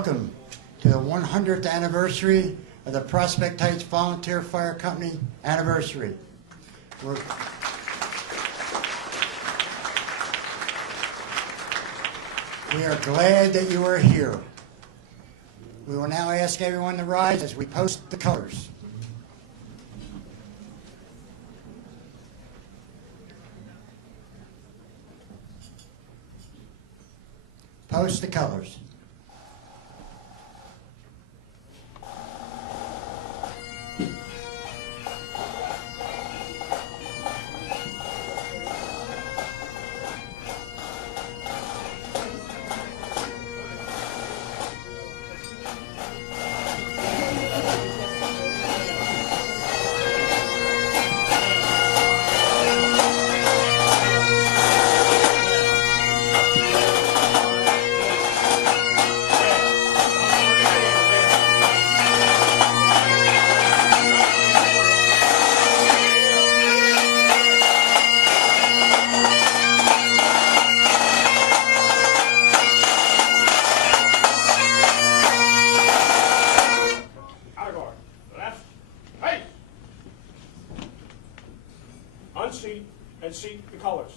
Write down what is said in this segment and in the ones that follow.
welcome to the 100th anniversary of the Prospect Heights Volunteer Fire Company anniversary. We are glad that you are here. We will now ask everyone to rise as we post the colors. Post the colors. Unseat and seat the colors.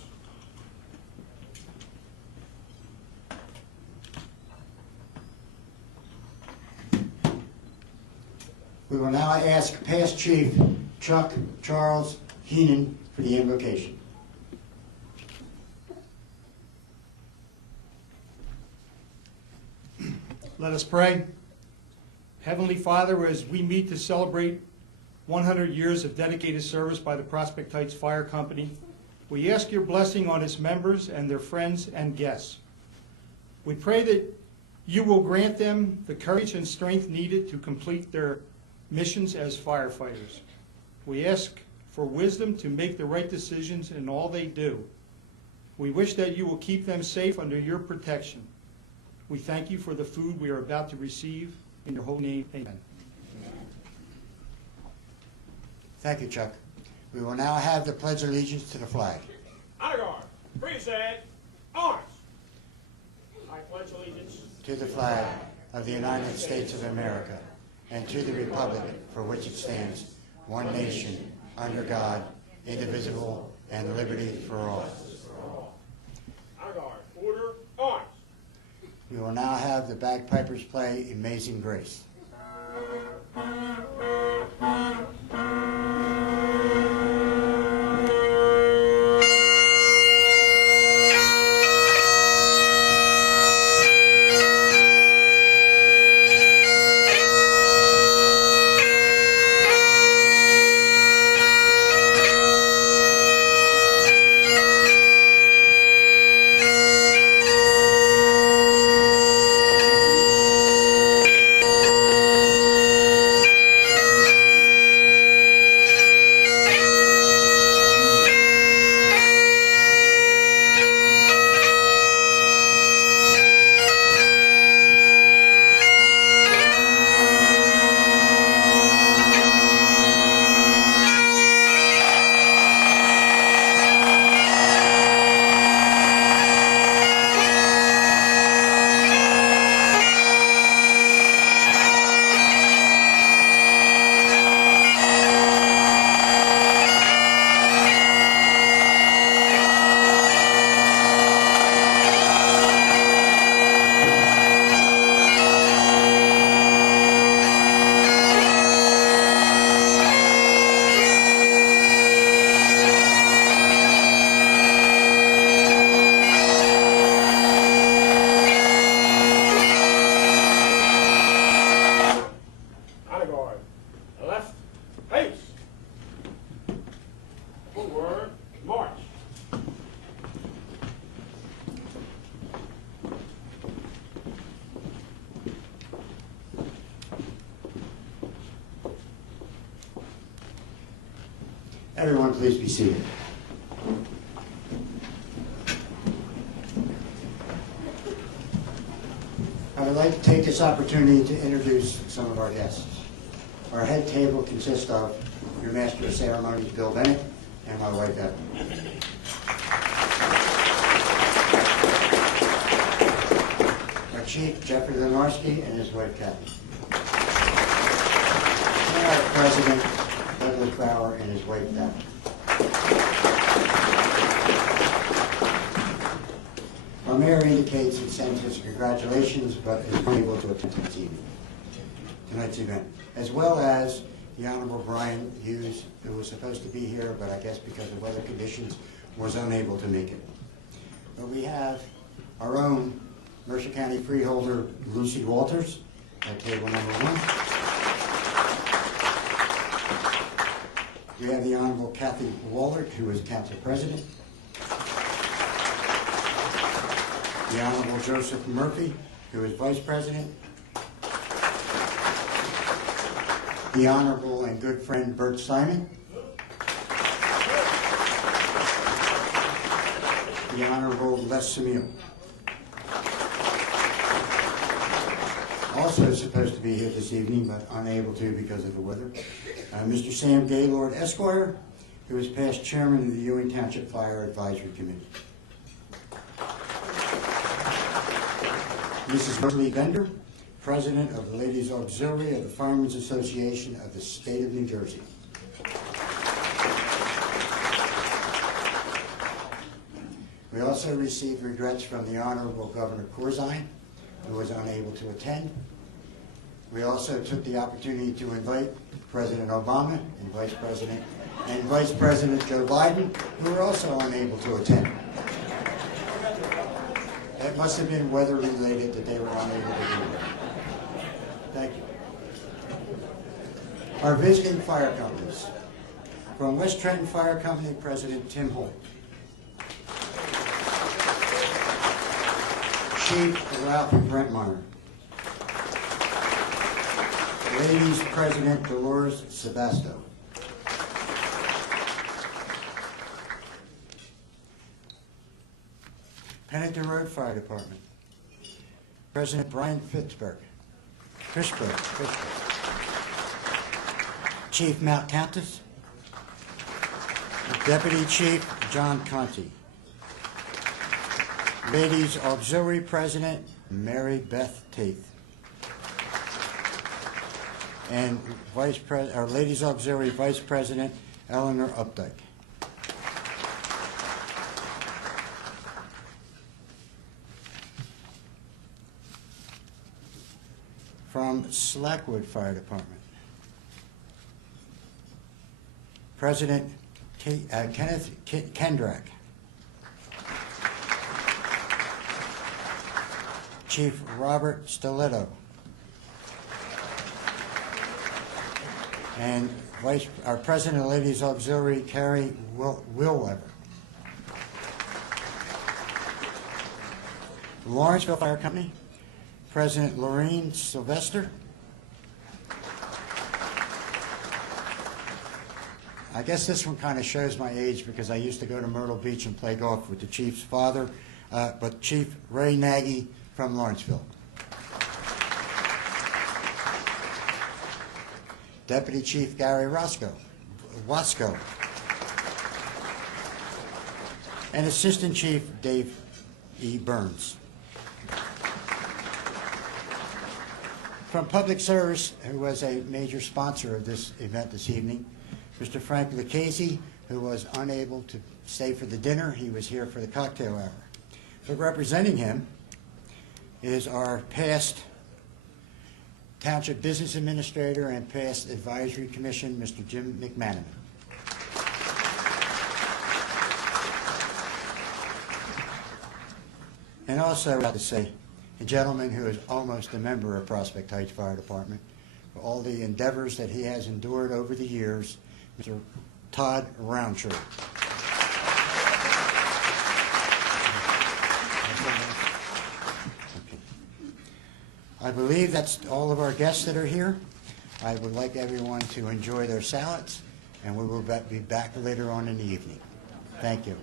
We will now ask Past Chief Chuck Charles Heenan for the invocation. Let us pray. Heavenly Father, as we meet to celebrate 100 years of dedicated service by the Prospect Heights Fire Company, we ask your blessing on its members and their friends and guests. We pray that you will grant them the courage and strength needed to complete their missions as firefighters. We ask for wisdom to make the right decisions in all they do. We wish that you will keep them safe under your protection. We thank you for the food we are about to receive. In your holy name, amen. Thank you, Chuck. We will now have the Pledge of Allegiance to the flag. Honor guard, freeze-ed, arms. I pledge allegiance To the flag of the United States of America and to the republic for which it stands, one nation, under God, indivisible, and liberty for all. Honor guard, order, arms. We will now have the bagpipers play Amazing Grace. Everyone, please be seated. I would like to take this opportunity to introduce some of our guests. Our head table consists of your Master of Ceremonies, Bill Bennett, and my wife, Evan. Our Chief Jeffrey Lenarski and his wife Kathy. And our President Douglas Bauer and his wife Kathy. Our mayor indicates and sends his congratulations, but is unable to attend tonight's event, as well as the Honorable Brian Hughes, who was supposed to be here, but I guess because of weather conditions was unable to make it. But we have our own Mercer County freeholder Lucy Walters at table number 1. We have the Honorable Kathy Wallert, who is Council President. The Honorable Joseph Murphy, who is Vice President. The Honorable and good friend Bert Simon. The Honorable Les Samil. Also supposed to be here this evening, but unable to because of the weather. Mr. Sam Gaylord, Esquire, who is past chairman of the Ewing Township Fire Advisory Committee. Mrs. Rosalie Bender, President of the Ladies Auxiliary of the Firemen's Association of the State of New Jersey. We also received regrets from the Honorable Governor Corzine, who was unable to attend. We also took the opportunity to invite President Obama and Vice President Joe Biden, who were also unable to attend. It must have been weather related that they were unable to do it. Thank you. Our visiting fire companies. From West Trenton Fire Company, President Tim Holt. Chief Ralph Brentmeyer. Ladies President Dolores Sebasto. Pennington Road Fire Department. President Brian Fishberg. Chief Mount Countess. Deputy Chief John Conti. Ladies Auxiliary President Mary Beth Tate. And Ladies Auxiliary Vice President Eleanor Updike. From Slackwood Fire Department, President Kenneth Kendrak. Chief Robert Stiletto. And our President of Ladies Auxiliary, Carrie Willweber. Lawrenceville Fire Company, President Lorraine Sylvester. I guess this one kind of shows my age because I used to go to Myrtle Beach and play golf with the Chief's father, but Chief Ray Nagy from Lawrenceville. Deputy Chief Gary Wasco. And Assistant Chief Dave E. Burns. From Public Service, who was a major sponsor of this event this evening, Mr. Frank Lucchese, who was unable to stay for the dinner. He was here for the cocktail hour. But representing him is our past Township Business Administrator and past Advisory Commission, Mr. Jim McManaman. And also, I have to say, a gentleman who is almost a member of Prospect Heights Fire Department, for all the endeavors that he has endured over the years, Mr. Todd Roundtree. I believe that's all of our guests that are here. I would like everyone to enjoy their salads, and we will be back later on in the evening. Thank you.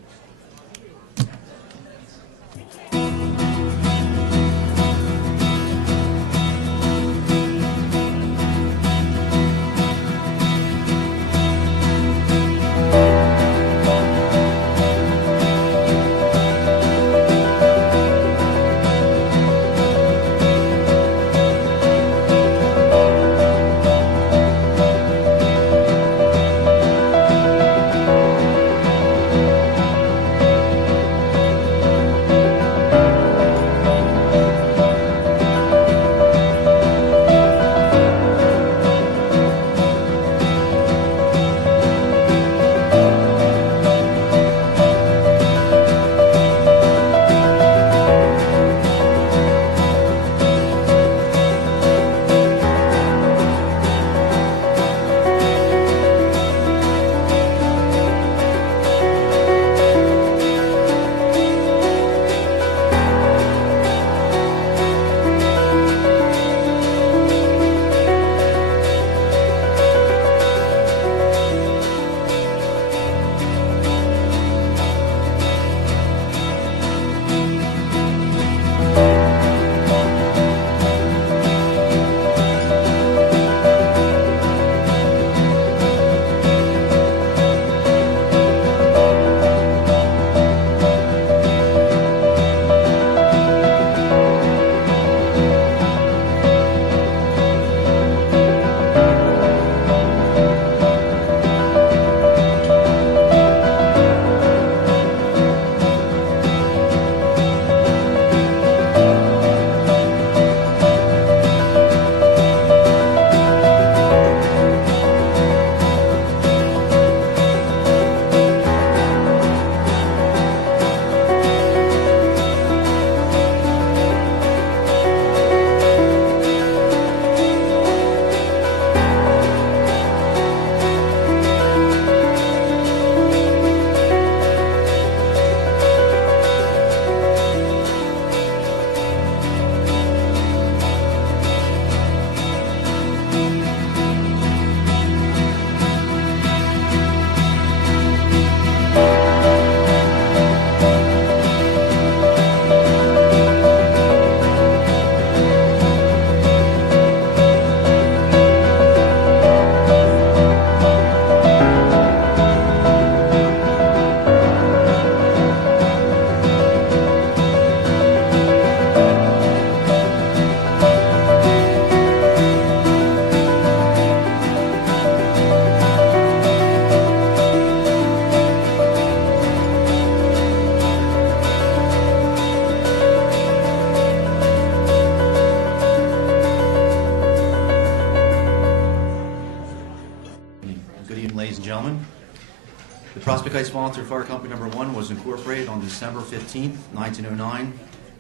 The Prospect Heights Volunteer Fire Company Number 1 was incorporated on December 15, 1909,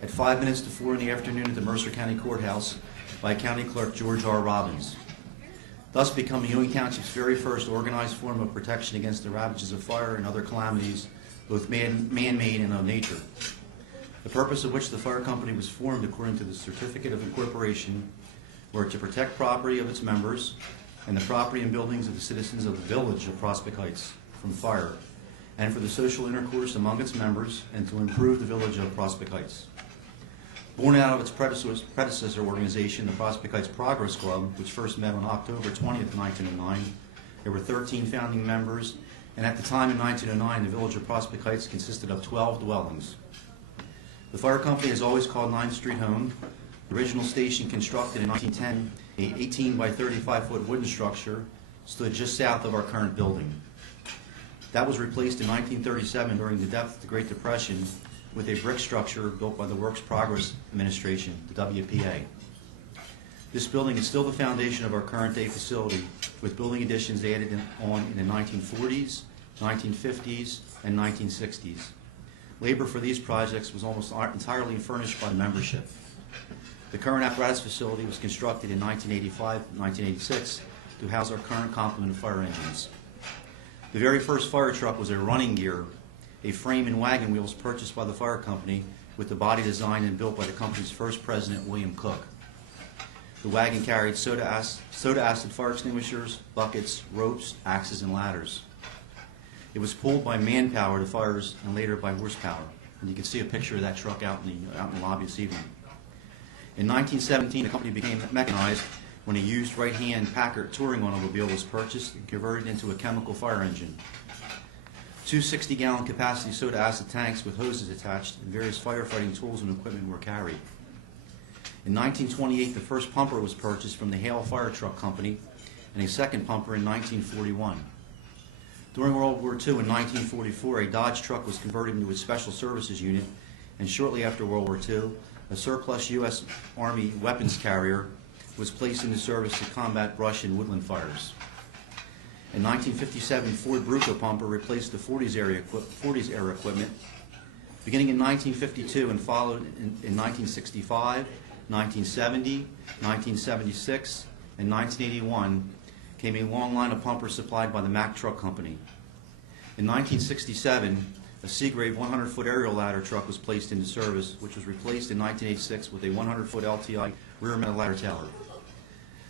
at 5 minutes to 4 in the afternoon at the Mercer County Courthouse by County Clerk George R. Robbins, thus becoming Ewing Township's very first organized form of protection against the ravages of fire and other calamities, both man-made and of nature. The purpose of which the fire company was formed according to the Certificate of Incorporation were to protect property of its members and the property and buildings of the citizens of the village of Prospect Heights from fire, and for the social intercourse among its members, and to improve the village of Prospect Heights. Born out of its predecessor organization, the Prospect Heights Progress Club, which first met on October 20th, 1909, there were 13 founding members, and at the time in 1909, the village of Prospect Heights consisted of 12 dwellings. The fire company has always called 9th Street home. The original station, constructed in 1910, a 18 by 35-foot wooden structure, stood just south of our current building. That was replaced in 1937 during the depth of the Great Depression with a brick structure built by the Works Progress Administration, the WPA. This building is still the foundation of our current day facility, with building additions added on in the 1940s, 1950s, and 1960s. Labor for these projects was almost entirely furnished by the membership. The current apparatus facility was constructed in 1985 and 1986 to house our current complement of fire engines. The very first fire truck was a running gear, a frame and wagon wheels purchased by the fire company with the body designed and built by the company's first president, William Cook. The wagon carried soda acid fire extinguishers, buckets, ropes, axes, and ladders. It was pulled by manpower to fires and later by horsepower. And you can see a picture of that truck out in the lobby this evening. In 1917, the company became mechanized when a used right-hand Packard touring automobile was purchased and converted into a chemical fire engine. 2 60-gallon capacity soda acid tanks with hoses attached and various firefighting tools and equipment were carried. In 1928, the first pumper was purchased from the Hale Fire Truck Company and a second pumper in 1941. During World War II in 1944, a Dodge truck was converted into a Special Services unit, and shortly after World War II, a surplus U.S. Army weapons carrier was placed into service to combat brush and woodland fires. In 1957, Ford Bruco pumper replaced the 40s era equipment. Beginning in 1952 and followed in 1965, 1970, 1976, and 1981 came a long line of pumpers supplied by the Mack Truck Company. In 1967, a Seagrave 100-foot aerial ladder truck was placed into service, which was replaced in 1986 with a 100-foot LTI rear metal ladder tower.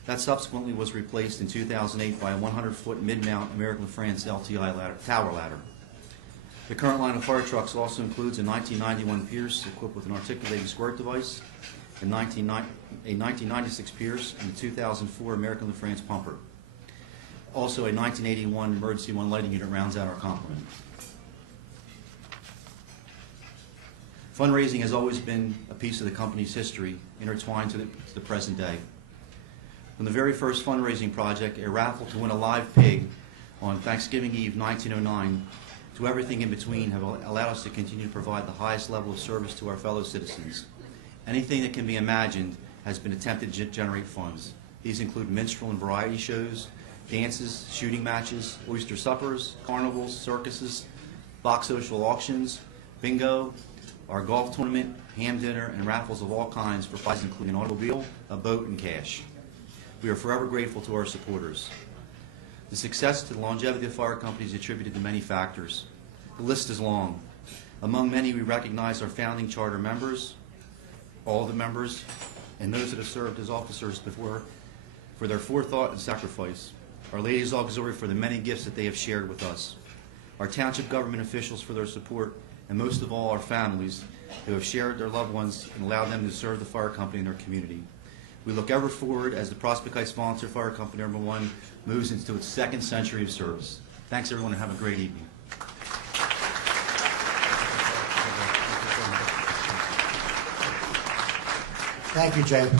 That subsequently was replaced in 2008 by a 100-foot mid-mount American France LTI tower ladder. The current line of fire trucks also includes a 1991 Pierce equipped with an articulating squirt device, a 1996 Pierce, and a 2004 American France pumper. Also, a 1981 Emergency 1 lighting unit rounds out our complement. Fundraising has always been a piece of the company's history, intertwined to the present day. From the very first fundraising project, a raffle to win a live pig on Thanksgiving Eve 1909, to everything in between, have allowed us to continue to provide the highest level of service to our fellow citizens. Anything that can be imagined has been attempted to generate funds. These include minstrel and variety shows, dances, shooting matches, oyster suppers, carnivals, circuses, box social auctions, bingo, our golf tournament, ham dinner, and raffles of all kinds for prizes including an automobile, a boat, and cash. We are forever grateful to our supporters. The success to the longevity of the fire company is attributed to many factors. The list is long. Among many, we recognize our founding charter members, all the members, and those that have served as officers before for their forethought and sacrifice. Our Ladies Auxiliary for the many gifts that they have shared with us. Our township government officials for their support, and most of all, our families who have shared their loved ones and allowed them to serve the fire company in their community. We look ever forward as the Prospect Heights Volunteer Fire Company number 1 moves into its 2nd century of service. Thanks, everyone, and have a great evening. Thank you, Jay.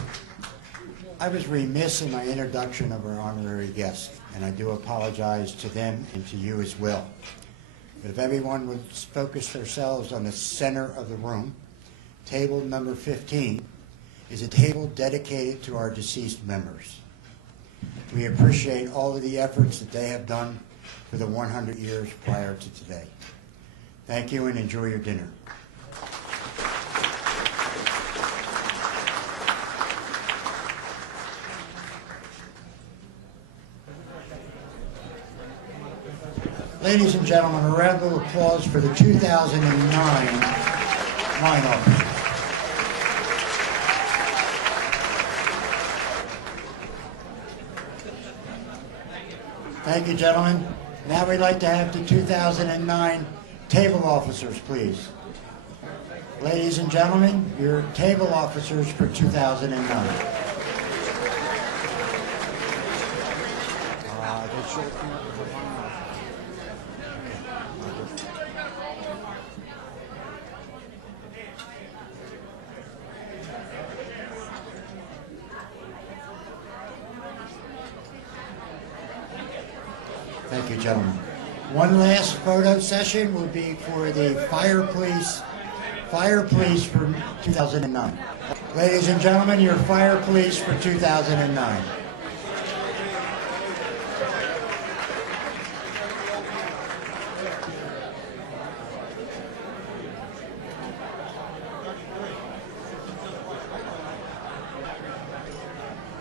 I was remiss in my introduction of our honorary guests, and I do apologize to them and to you as well. But if everyone would focus themselves on the center of the room, table number 15 is a table dedicated to our deceased members. We appreciate all of the efforts that they have done for the 100 years prior to today. Thank you and enjoy your dinner. Ladies and gentlemen, a round of applause for the 2009 line officers. Thank you, gentlemen. Now we'd like to have the 2009 table officers, please. Ladies and gentlemen, your table officers for 2009. Thank you, gentlemen. One last photo session will be for the fire police for 2009. Ladies and gentlemen, your fire police for 2009.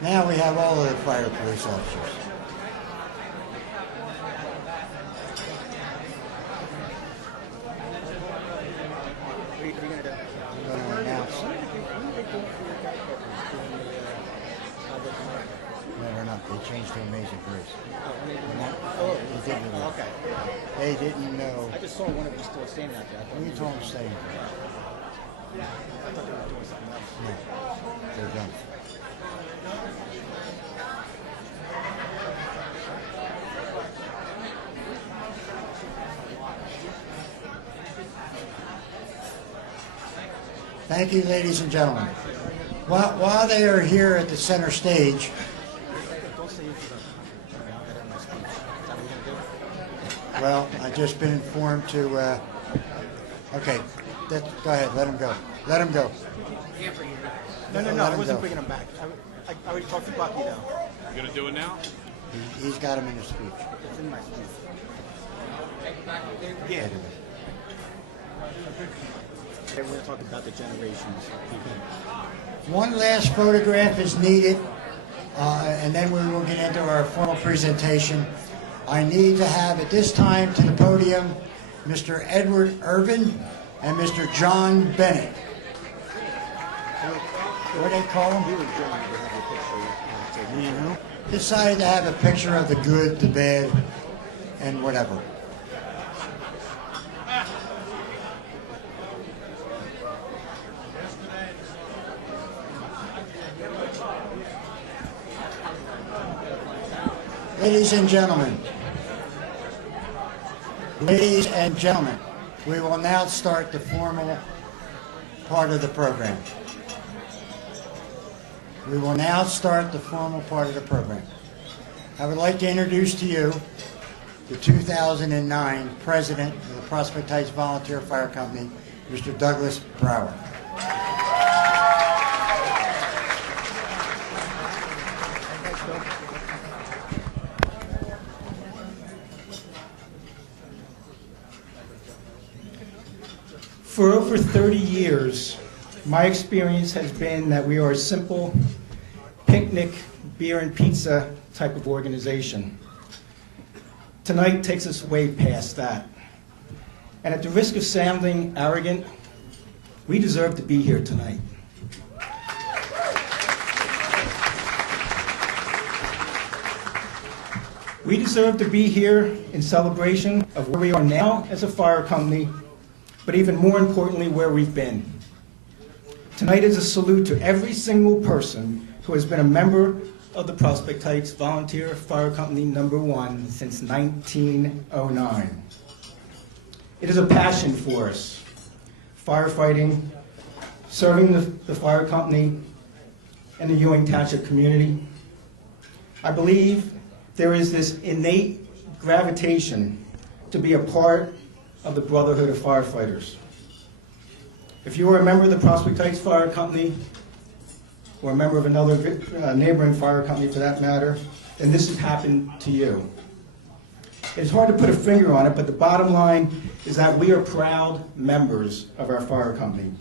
Now we have all of the fire police officers. They changed to Amazing Grace. Okay. They didn't know. I just saw one of them still standing out there. We told them to stay. I thought they were doing something else. No, they're done. Thank you, ladies and gentlemen. While they are here at the center stage, well, I've just been informed to, okay, go ahead, let him go. Let him go. No, I wasn't bringing him back. I already talked to Bucky, though. You gonna do it now? He's got him in his speech. It's in my speech. Yeah. We're going to talk about the generations. One last photograph is needed, and then we will get into our formal presentation. I need to have at this time to the podium Mr. Edward Irvin and Mr. John Bennett. What do they call him? You know? Decided to have a picture of the good, the bad, and whatever. Ladies and gentlemen, we will now start the formal part of the program. I would like to introduce to you the 2009 President of the Prospect Heights Volunteer Fire Company, Mr. Douglas Brower. For over 30 years, my experience has been that we are a simple picnic, beer and pizza type of organization. Tonight takes us way past that. And at the risk of sounding arrogant, we deserve to be here tonight. We deserve to be here in celebration of where we are now as a fire company, but even more importantly, where we've been. Tonight is a salute to every single person who has been a member of the Prospect Heights Volunteer Fire Company #1 since 1909. It is a passion for us, firefighting, serving the fire company and the Ewing Township community. I believe there is this innate gravitation to be a part of the Brotherhood of Firefighters. If you are a member of the Prospect Heights Fire Company, or a member of another neighboring fire company for that matter, then this has happened to you. It's hard to put a finger on it, but the bottom line is that we are proud members of our fire company.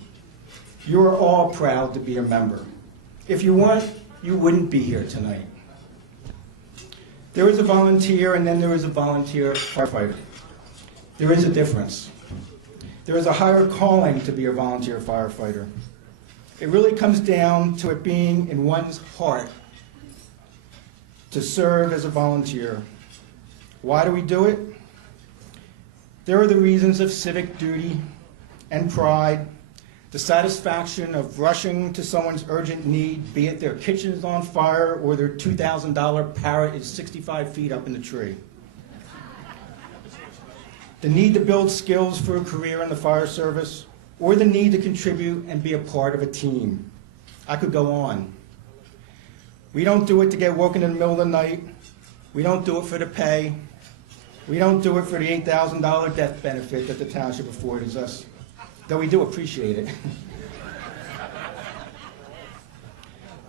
You are all proud to be a member. If you weren't, you wouldn't be here tonight. There is a volunteer and then there is a volunteer firefighter. There is a difference. There is a higher calling to be a volunteer firefighter. It really comes down to it being in one's heart to serve as a volunteer. Why do we do it? There are the reasons of civic duty and pride, the satisfaction of rushing to someone's urgent need, be it their kitchen is on fire or their $2,000 parrot is 65 feet up in the tree. The need to build skills for a career in the fire service, or the need to contribute and be a part of a team. I could go on. We don't do it to get woken in the middle of the night. We don't do it for the pay. We don't do it for the $8,000 death benefit that the township affords us, though we do appreciate it.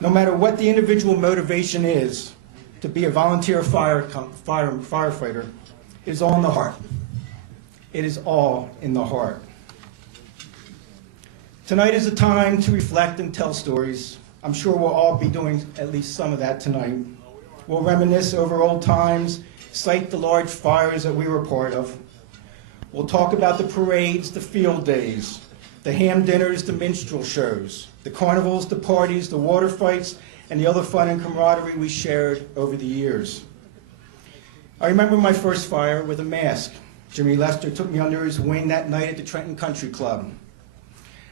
No matter what the individual motivation is to be a volunteer firefighter, it is all in the heart. It is all in the heart. Tonight is a time to reflect and tell stories. I'm sure we'll all be doing at least some of that tonight. We'll reminisce over old times, cite the large fires that we were part of. We'll talk about the parades, the field days, the ham dinners, the minstrel shows, the carnivals, the parties, the water fights, and the other fun and camaraderie we shared over the years. I remember my first fire with a mask. Jimmy Lester took me under his wing that night at the Trenton Country Club.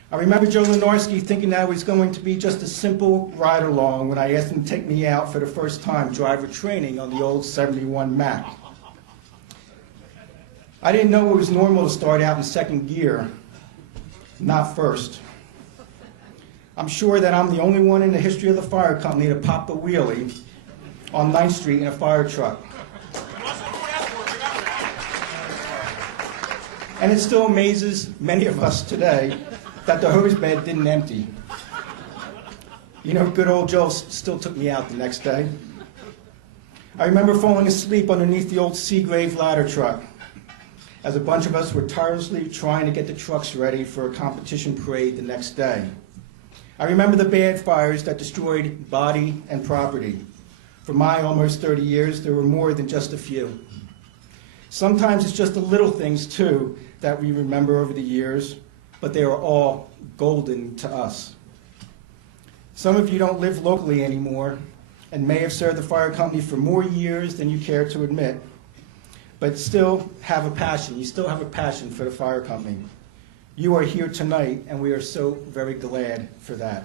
I remember Joe Lenarski thinking that it was going to be just a simple ride-along when I asked him to take me out for the first time driver training on the old 71 Mack. I didn't know it was normal to start out in second gear, not first. I'm sure that I'm the only one in the history of the fire company to pop a wheelie on 9th Street in a fire truck. And it still amazes many of us today that the hose bed didn't empty. You know, good old Joe still took me out the next day. I remember falling asleep underneath the old Seagrave ladder truck as a bunch of us were tirelessly trying to get the trucks ready for a competition parade the next day. I remember the bad fires that destroyed body and property. For my almost 30 years, there were more than just a few. Sometimes it's just the little things, too, that we remember over the years, but they are all golden to us. Some of you don't live locally anymore and may have served the fire company for more years than you care to admit, but still have a passion. You still have a passion for the fire company. You are here tonight, and we are so very glad for that.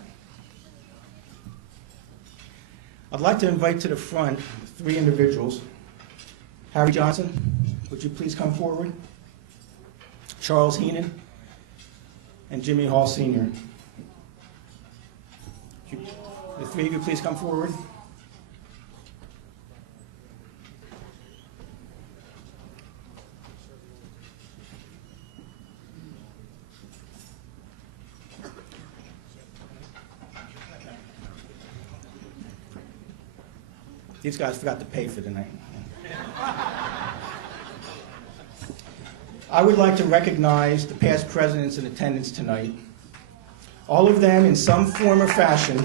I'd like to invite to the front 3 individuals. Harry Johnson, would you please come forward? Charles Heenan, and Jimmy Hall Sr. The 3 of you please come forward. These guys forgot to pay for the night. I would like to recognize the past presidents in attendance tonight. All of them, in some form or fashion,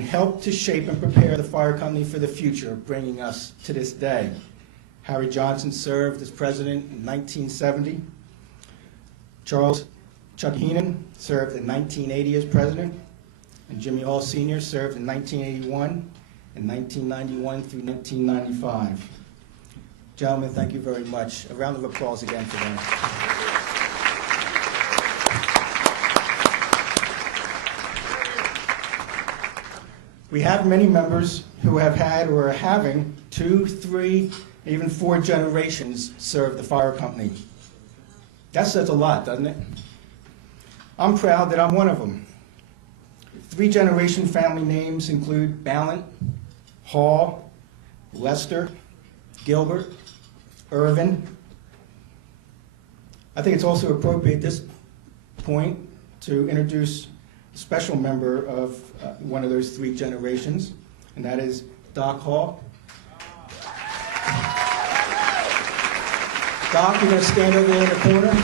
helped to shape and prepare the fire company for the future, bringing us to this day. Harry Johnson served as president in 1970. Chuck Heenan served in 1980 as president. And Jimmy Hall Sr. served in 1981 and 1991 through 1995. Gentlemen, thank you very much. A round of applause again for them. We have many members who have had or are having 2, 3, even 4 generations serve the fire company. That says a lot, doesn't it? I'm proud that I'm one of them. 3-generation family names include Ballant, Hall, Lester, Gilbert, Irvin. I think it's also appropriate at this point to introduce a special member of one of those 3 generations, and that is Doc Hall. Doc, you're going to stand over there in the corner.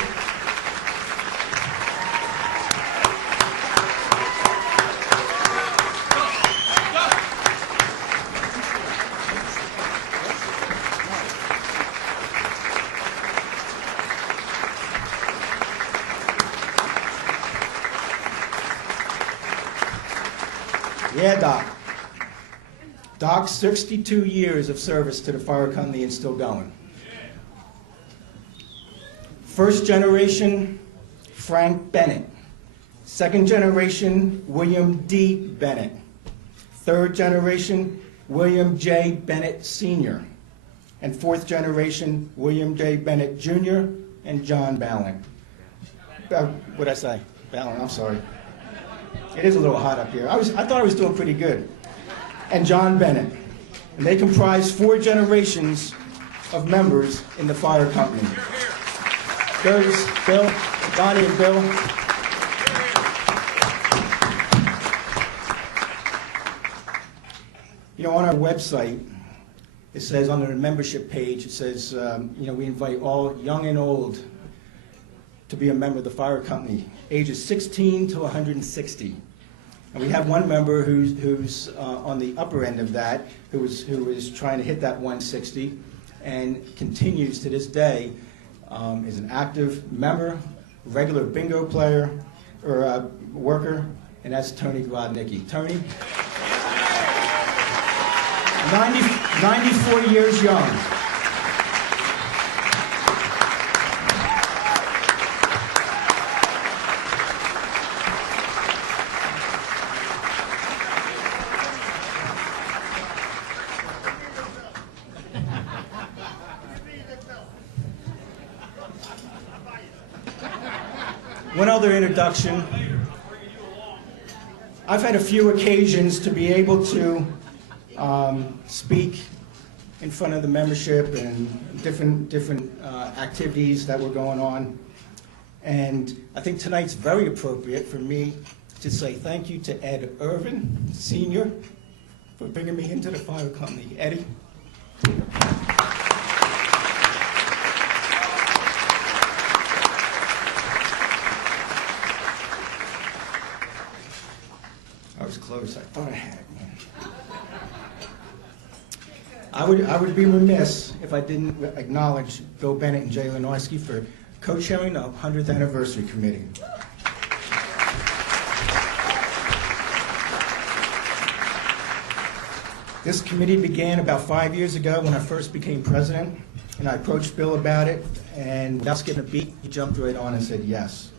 Yeah, Doc. Doc's 62 years of service to the fire company and still going. First generation, Frank Bennett. Second generation, William D. Bennett. Third generation, William J. Bennett Sr. And fourth generation, William J. Bennett Jr. and John Ballin. What'd I say? Ballin, I'm sorry. It is a little hot up here. I thought I was doing pretty good. And John Bennett. And they comprise 4 generations of members in the fire company. There's Bill, Donnie and Bill. You know, on our website, it says on the membership page, it says, we invite all young and old to be a member of the fire company, ages 16 to 160. And we have one member who's on the upper end of that, who is trying to hit that 160 and continues to this day, is an active member, regular bingo player, or worker, and that's Tony Grodnicki. Tony, 94 years young. One other introduction. I've had a few occasions to be able to speak in front of the membership and different activities that were going on. And I think tonight's very appropriate for me to say thank you to Ed Irvin, Sr., for bringing me into the fire company. Eddie. I was close. I thought I had it, man. I would be remiss if I didn't acknowledge Bill Bennett and Jay Lenarski for co-chairing the 100th anniversary committee. This committee began about 5 years ago when I first became president, and I approached Bill about it, and without skipping a beat, he jumped right on and said yes.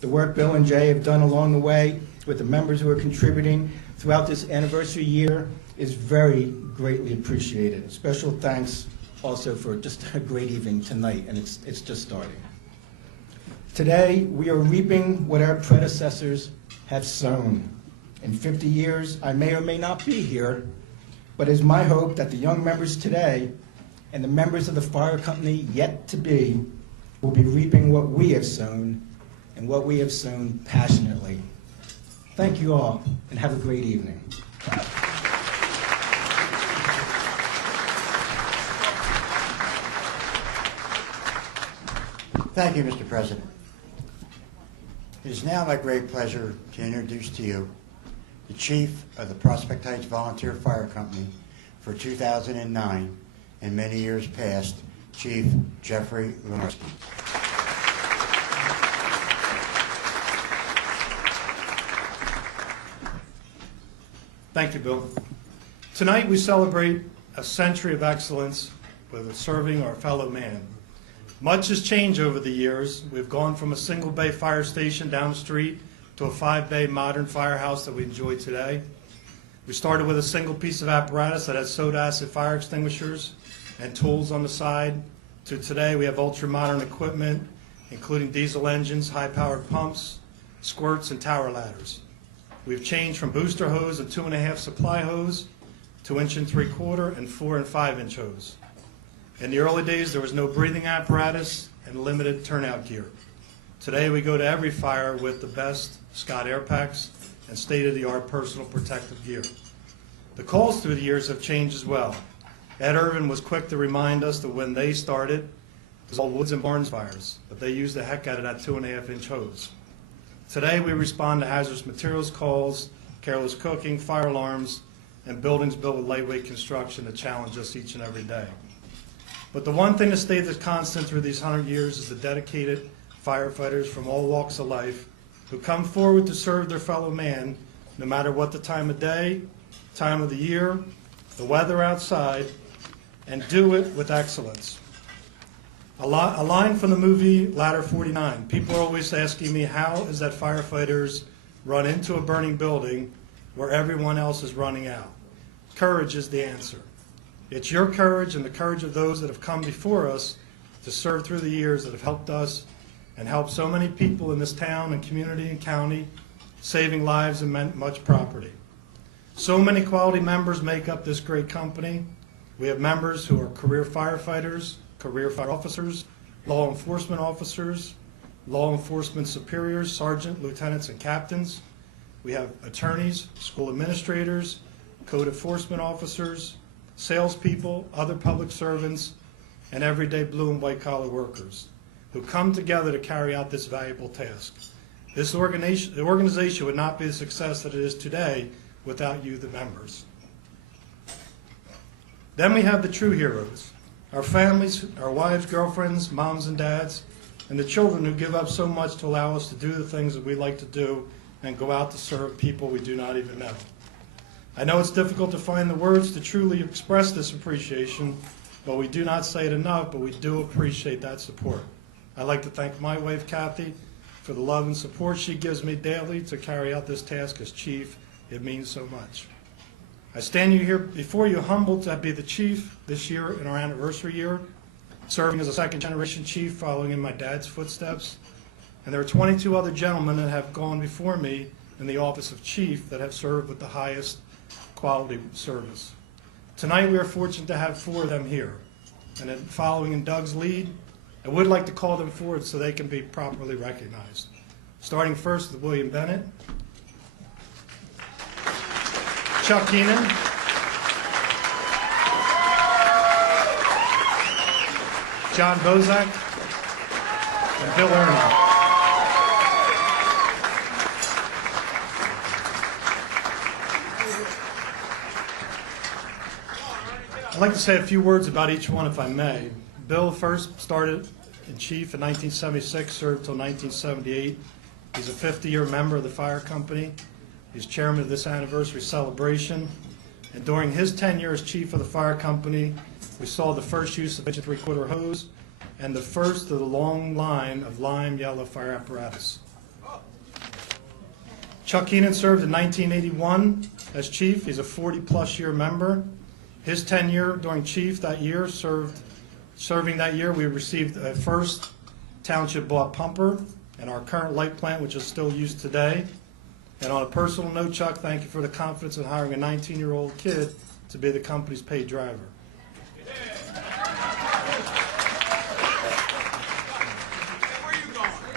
The work Bill and Jay have done along the way with the members who are contributing throughout this anniversary year is very greatly appreciated. Special thanks also for just a great evening tonight, and it's just starting. Today, we are reaping what our predecessors have sown. In 50 years, I may or may not be here, but it's my hope that the young members today and the members of the fire company yet to be will be reaping what we have sown, and what we have sown passionately. Thank you all, and have a great evening. Thank you, Mr. President. It is now my great pleasure to introduce to you the Chief of the Prospect Heights Volunteer Fire Company for 2009 and many years past, Chief Jeffrey Lawrenceville. Thank you, Bill. Tonight we celebrate a century of excellence with serving our fellow man. Much has changed over the years. We've gone from a single bay fire station down the street to a 5-bay modern firehouse that we enjoy today. We started with a single piece of apparatus that had soda acid fire extinguishers and tools on the side. To today we have ultra-modern equipment, including diesel engines, high-powered pumps, squirts, and tower ladders. We've changed from booster hose and 2.5 supply hose to 1 3/4 and 4 and 5-inch hose. In the early days, there was no breathing apparatus and limited turnout gear. Today we go to every fire with the best Scott air packs and state-of-the-art personal protective gear. The calls through the years have changed as well. Ed Irvin was quick to remind us that when they started, it was all woods and barns fires, but they used the heck out of that 2.5-inch hose. Today we respond to hazardous materials calls, careless cooking, fire alarms, and buildings built with lightweight construction that challenge us each and every day. But the one thing that stayed the constant through these 100 years is the dedicated firefighters from all walks of life who come forward to serve their fellow man, no matter what the time of day, time of the year, the weather outside, and do it with excellence. A line from the movie Ladder 49. People are always asking me, how is that firefighters run into a burning building where everyone else is running out? Courage is the answer. It's your courage and the courage of those that have come before us to serve through the years that have helped us and helped so many people in this town and community and county, saving lives and much property. So many quality members make up this great company. We have members who are career firefighters, career fire officers, law enforcement officers, law enforcement superiors, sergeant, lieutenants, and captains. We have attorneys, school administrators, code enforcement officers, salespeople, other public servants, and everyday blue and white collar workers who come together to carry out this valuable task. This organization would not be the success that it is today without you, the members. Then we have the true heroes, our families, our wives, girlfriends, moms and dads, and the children who give up so much to allow us to do the things that we like to do and go out to serve people we do not even know. I know it's difficult to find the words to truly express this appreciation, but we do not say it enough, but we do appreciate that support. I'd like to thank my wife, Kathy, for the love and support she gives me daily to carry out this task as chief. It means so much. I stand here before you humbled to be the chief this year in our anniversary year, serving as a second-generation chief following in my dad's footsteps. And there are 22 other gentlemen that have gone before me in the office of chief that have served with the highest quality service. Tonight we are fortunate to have 4 of them here. And then following in Doug's lead, I would like to call them forward so they can be properly recognized. Starting first with William Bennett, Chuck Keenan, John Bozak, and Bill Ernie. I'd like to say a few words about each one, if I may. Bill first started in chief in 1976, served till 1978. He's a 50-year member of the fire company. He's chairman of this anniversary celebration. And during his tenure as chief of the fire company, we saw the first use of 1 3/4 hose and the first of the long line of lime yellow fire apparatus. Chuck Keenan served in 1981 as chief. He's a 40-plus year member. His tenure during chief that year, serving that year, we received a first Township bought pumper and our current light plant, which is still used today. And on a personal note, Chuck, thank you for the confidence in hiring a 19-year-old kid to be the company's paid driver.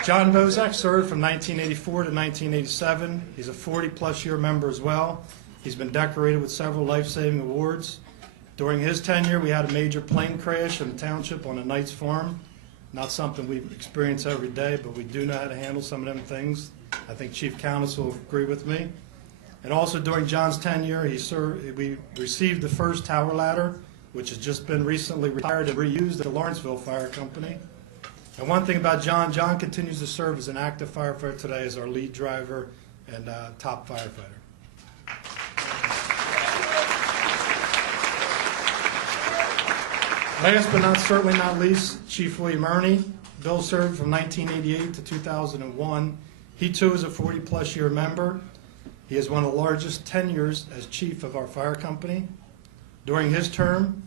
John Bozak served from 1984 to 1987. He's a 40-plus year member as well. He's been decorated with several life-saving awards. During his tenure, we had a major plane crash in the township on a Knight's farm. Not something we experience every day, but we do know how to handle some of them things. I think Chief Countess will agree with me. And also during John's tenure, we received the first tower ladder, which has just been recently retired and reused at the Lawrenceville Fire Company. And one thing about John continues to serve as an active firefighter today as our lead driver and top firefighter. Last but certainly not least, Chief William Ernie. Bill served from 1988 to 2001. He too is a 40-plus year member. He has one of the largest tenures as chief of our fire company. During his term,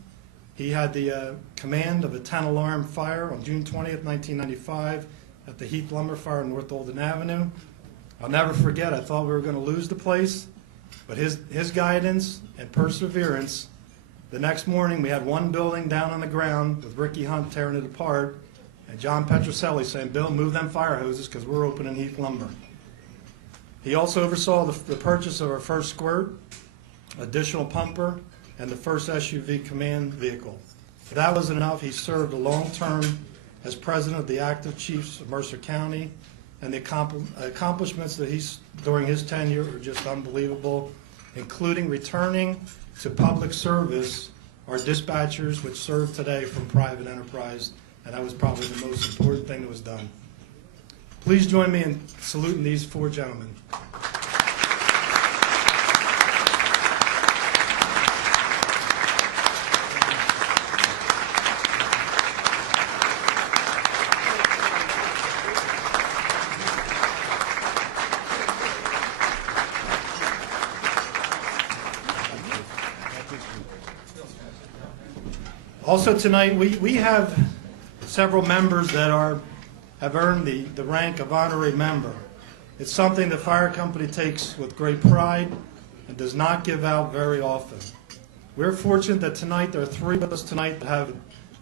he had the command of a 10-alarm fire on June 20th, 1995 at the Heath Lumber Fire on North Olden Avenue. I'll never forget, I thought we were going to lose the place, but his guidance and perseverance. The next morning, we had one building down on the ground with Ricky Hunt tearing it apart, and John Petroselli saying, "Bill, move them fire hoses because we're opening Heath Lumber." He also oversaw the purchase of our first squirt, additional pumper, and the first SUV command vehicle. If that wasn't enough, he served a long term as president of the active chiefs of Mercer County, and the accomplishments that he's during his tenure are just unbelievable, including returning to public service our dispatchers, which serve today from private enterprise, and that was probably the most important thing that was done. Please join me in saluting these four gentlemen. Also tonight, we have several members that have earned the rank of honorary member. It's something the fire company takes with great pride and does not give out very often. We're fortunate that tonight there are three of us tonight that have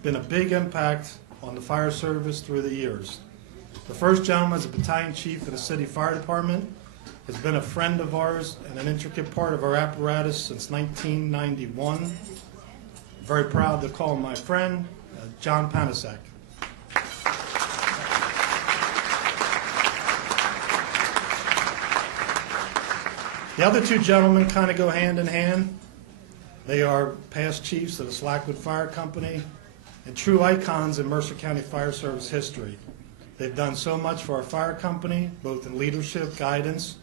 been a big impact on the fire service through the years. The first gentleman is a battalion chief of the city fire department, has been a friend of ours and an intricate part of our apparatus since 1991. Very proud to call him my friend, John Panasek. The other two gentlemen kind of go hand in hand. They are past chiefs of the Slackwood Fire Company and true icons in Mercer County Fire Service history. They've done so much for our fire company, both in leadership, guidance,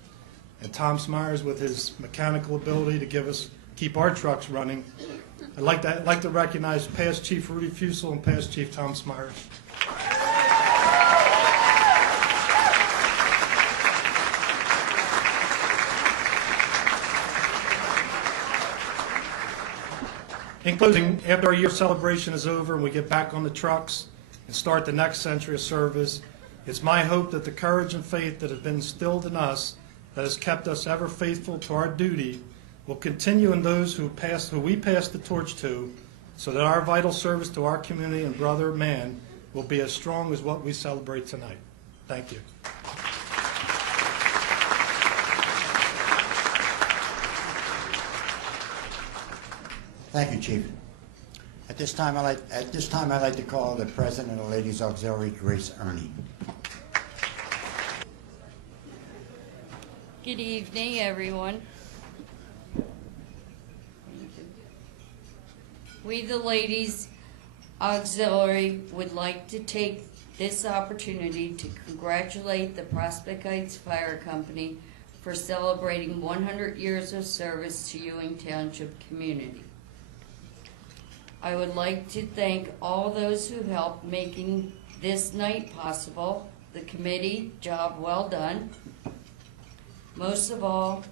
and Tom Smyers with his mechanical ability to keep our trucks running. I'd like to recognize past Chief Rudy Fusel and past Chief Tom Smyers. In closing, after our year celebration is over and we get back on the trucks and start the next century of service, it's my hope that the courage and faith that has been instilled in us, that has kept us ever faithful to our duty, will continue in those who we pass the torch to, so that our vital service to our community and brother man will be as strong as what we celebrate tonight. Thank you. Thank you, Chief. At this time, I'd like to call the President of the Ladies Auxiliary, Grace Ernie. Good evening, everyone. We, the Ladies Auxiliary, would like to take this opportunity to congratulate the Prospect Heights Fire Company for celebrating 100 years of service to Ewing Township community. I would like to thank all those who helped making this night possible. The committee, job well done. Most of all,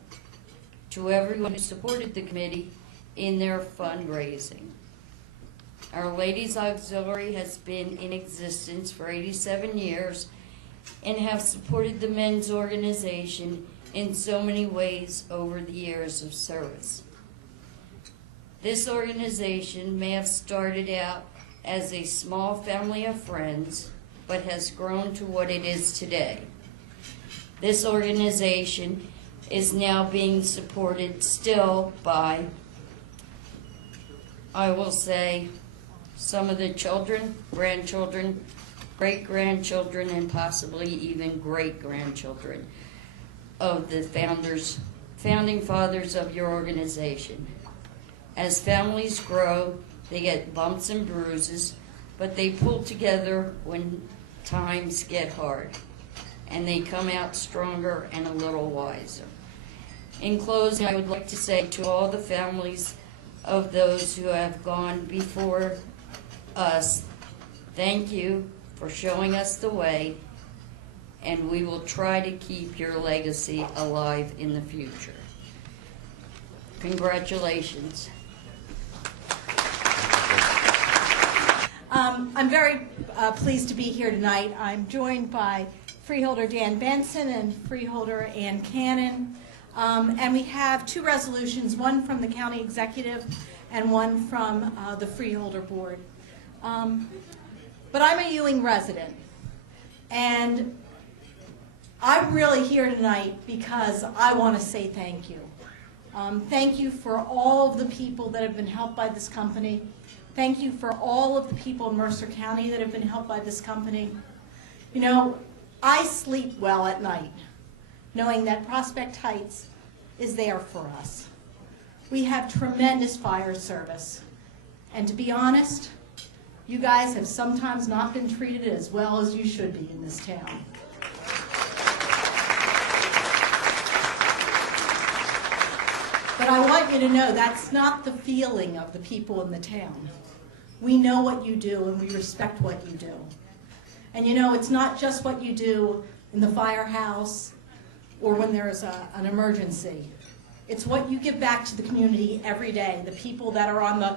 to everyone who supported the committee in their fundraising. Our Ladies Auxiliary has been in existence for 87 years and have supported the men's organization in so many ways over the years of service. This organization may have started out as a small family of friends, but has grown to what it is today. This organization is now being supported still by, I will say, some of the children, grandchildren, great-grandchildren, and possibly even great-grandchildren of the founding fathers of your organization. As families grow, they get bumps and bruises, but they pull together when times get hard, and they come out stronger and a little wiser. In closing, I would like to say to all the families of those who have gone before us, thank you for showing us the way, and we will try to keep your legacy alive in the future. Congratulations. I'm very pleased to be here tonight. I'm joined by Freeholder Dan Benson and Freeholder Ann Cannon. And we have two resolutions, one from the County Executive and one from the Freeholder Board. but I'm a Ewing resident. And I'm really here tonight because I want to say thank you. Thank you for all of the people that have been helped by this company. Thank you for all of the people in Mercer County that have been helped by this company. You know, I sleep well at night, knowing that Prospect Heights is there for us. We have tremendous fire service. And to be honest, you guys have sometimes not been treated as well as you should be in this town. But I want you to know that's not the feeling of the people in the town. We know what you do and we respect what you do. And you know, it's not just what you do in the firehouse or when there's an emergency. It's what you give back to the community every day, the people that are on the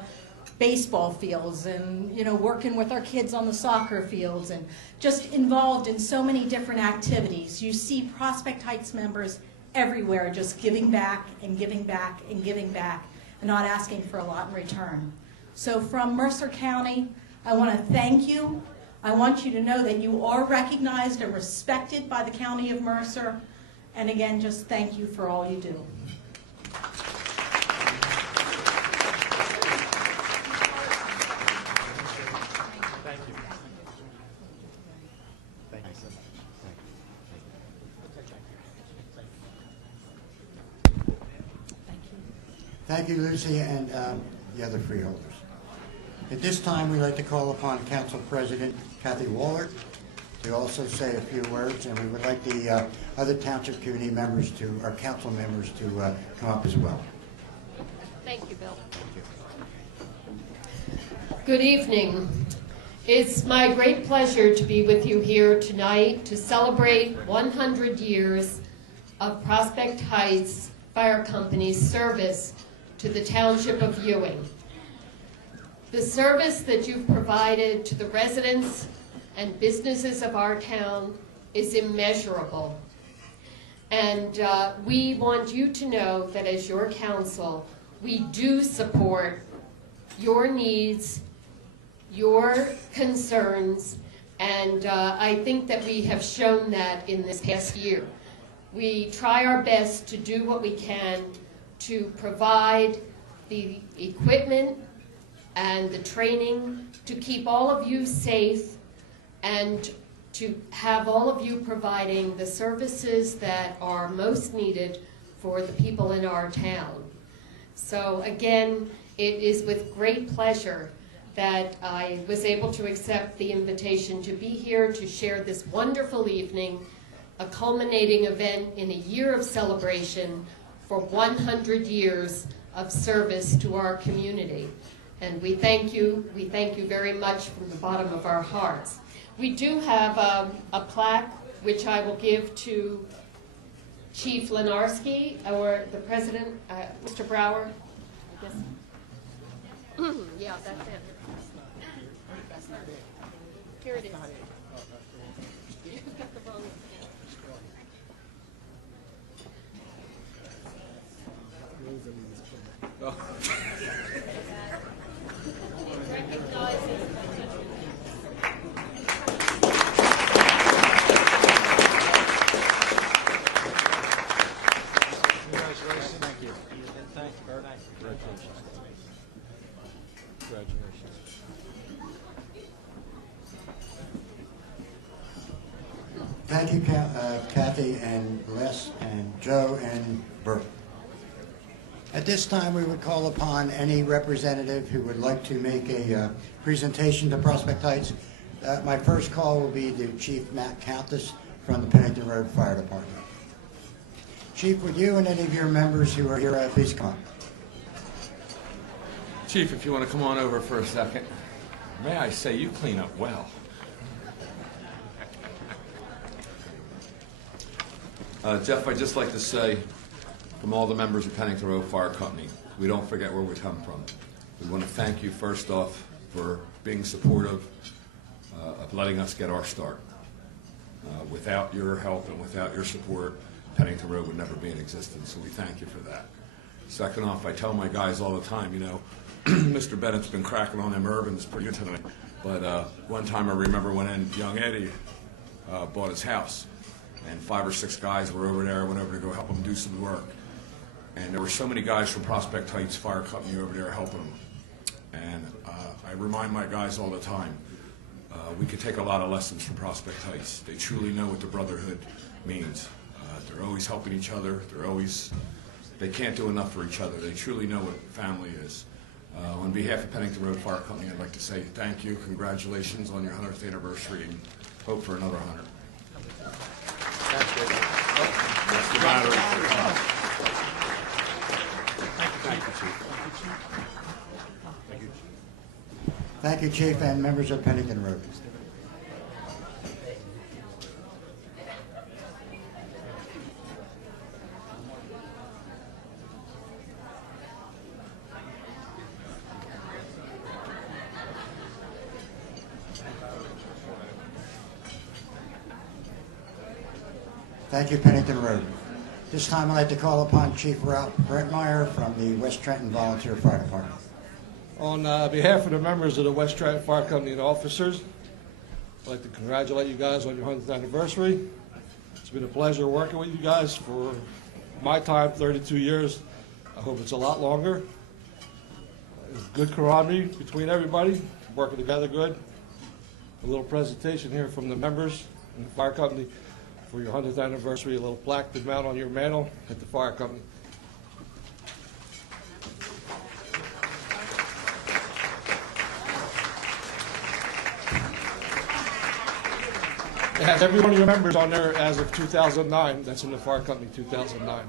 baseball fields and, you know, working with our kids on the soccer fields and just involved in so many different activities. You see Prospect Heights members everywhere just giving back and giving back and giving back and not asking for a lot in return. So from Mercer County, I want to thank you. I want you to know that you are recognized and respected by the County of Mercer. And again, just thank you for all you do. Thank you. Thank you so much. Thank you, Lucy, and the other freeholders. At this time, we'd like to call upon Council President Kathy Waller to also say a few words, and we would like the other Township community members or council members to come up as well. Thank you, Bill. Good evening. It's my great pleasure to be with you here tonight to celebrate 100 years of Prospect Heights Fire Company's service to the Township of Ewing. The service that you've provided to the residents and businesses of our town is immeasurable. And we want you to know that as your council, we do support your needs, your concerns, and I think that we have shown that in this past year. We try our best to do what we can to provide the equipment and the training to keep all of you safe and to have all of you providing the services that are most needed for the people in our town. So again, it is with great pleasure that I was able to accept the invitation to be here to share this wonderful evening, a culminating event in a year of celebration for 100 years of service to our community. And we thank you very much from the bottom of our hearts. We do have a plaque which I will give to Chief Lenarski, or the President, Mr. Brower. I guess. Yeah, that's it. Here it is. You've got the wrong one. Congratulations. Thank you. Thank you. Very nice. Congratulations. Congratulations. Thank you, Kathy and Les and Joe and Bert. At this time, we would call upon any representative who would like to make a presentation to Prospect Heights. My first call will be to Chief Matt Countess from the Pennington Road Fire Department. Chief, would you and any of your members who are here please come on? Chief, if you want to come on over for a second. May I say, you clean up well. Jeff, I'd just like to say, from all the members of Pennington Road Fire Company, we don't forget where we come from. We want to thank you first off for being supportive of letting us get our start. Without your help and without your support, Pennington Road would never be in existence, so we thank you for that. Second off, I tell my guys all the time, you know, Mr. Bennett's been cracking on them Irvins pretty good tonight. But one time I remember when young Eddie bought his house, and 5 or 6 guys were over there. I went over to go help him do some work. And there were so many guys from Prospect Heights Fire Company over there helping him. And I remind my guys all the time, we could take a lot of lessons from Prospect Heights. They truly know what the brotherhood means. They're always helping each other. They can't do enough for each other. They truly know what family is. On behalf of Pennington Road Fire Company, I'd like to say thank you, congratulations on your 100th anniversary, and hope for another 100. That's the matter. Thank you, Chief. Thank you, Chief, and members of Pennington Road. Thank you, Pennington Road. This time I'd like to call upon Chief Ralph Brentmeyer from the West Trenton Volunteer Fire Department. On behalf of the members of the West Trenton Fire Company and officers, I'd like to congratulate you guys on your 100th anniversary. It's been a pleasure working with you guys for my time, 32 years. I hope it's a lot longer. It's good camaraderie between everybody, working together good. A little presentation here from the members and the fire company for your 100th anniversary, a little plaque to mount on your mantle at the fire company. It has every one of your members on there as of 2009. That's in the fire company 2009.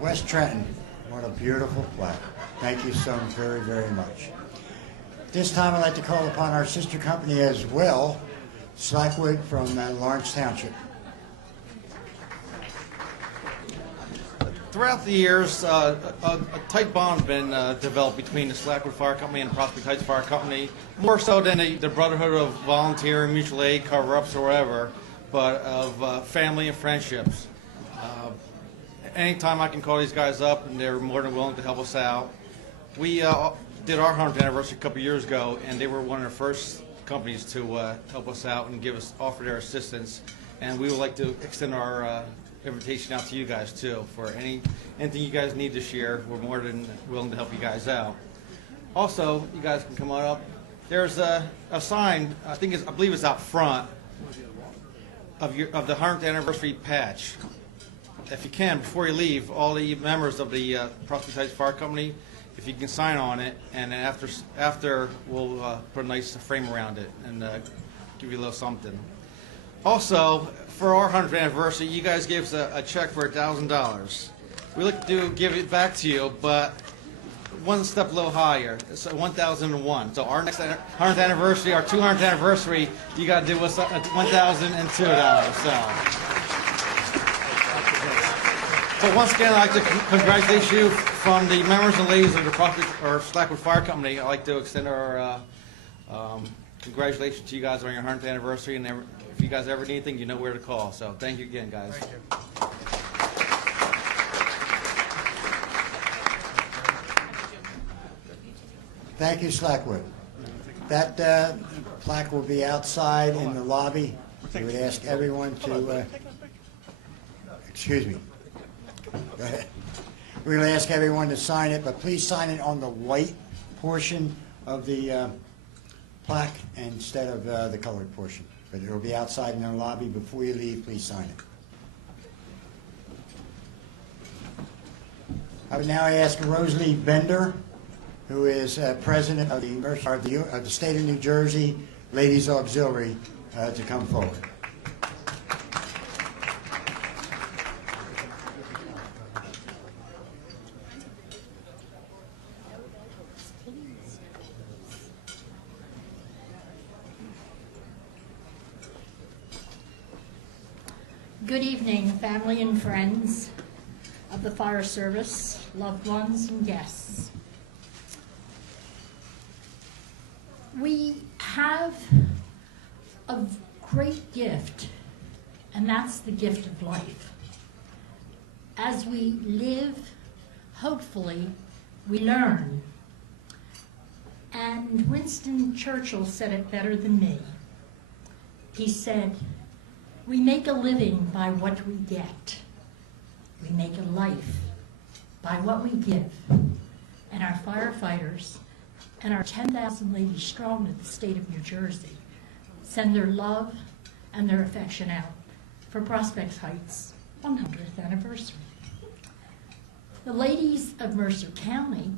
West Trenton, what a beautiful plaque. Thank you so very, very much. This time I'd like to call upon our sister company as well, Slackwood from Lawrence Township. Throughout the years, a tight bond's been developed between the Slackwood Fire Company and the Prospect Heights Fire Company, more so than the brotherhood of volunteer, mutual aid, cover-ups, or whatever, but of family and friendships. Anytime I can call these guys up, and they're more than willing to help us out. We did our 100th anniversary a couple years ago, and they were one of the first companies to help us out and offer their assistance. And we would like to extend our invitation out to you guys too for anything you guys need this year. We're more than willing to help you guys out. Also, you guys can come on up. There's a sign. I believe it's out front of the 100th anniversary patch. If you can, before you leave, all the members of the Prospect Heights Fire Company, if you can sign on it, and then after we'll put a nice frame around it and give you a little something. Also, for our 100th anniversary, you guys gave us a check for $1,000. We like to give it back to you, but one step a little higher. It's 1,001. So our next 100th anniversary, our 200th anniversary, you got to do us $1,002. So once again, I'd like to congratulate you from the members and ladies of the Slackwood Fire Company. I'd like to extend our congratulations to you guys on your 100th anniversary. And if you guys ever need anything, you know where to call. So thank you again, guys. Thank you. Thank you, Slackwood. That plaque will be outside in the lobby. We would ask everyone to excuse me. Go ahead. We're going to ask everyone to sign it, but please sign it on the white portion of the plaque instead of the colored portion. But it will be outside in the lobby. Before you leave, please sign it. I would now ask Rosalie Bender, who is president of the State of New Jersey Ladies Auxiliary, to come forward. Good evening, family and friends of the fire service, loved ones and guests. We have a great gift, and that's the gift of life. As we live, hopefully, we learn. And Winston Churchill said it better than me. He said, "We make a living by what we get. We make a life by what we give." And our firefighters and our 10,000 ladies strong of the state of New Jersey send their love and their affection out for Prospect Heights' 100th anniversary. The ladies of Mercer County,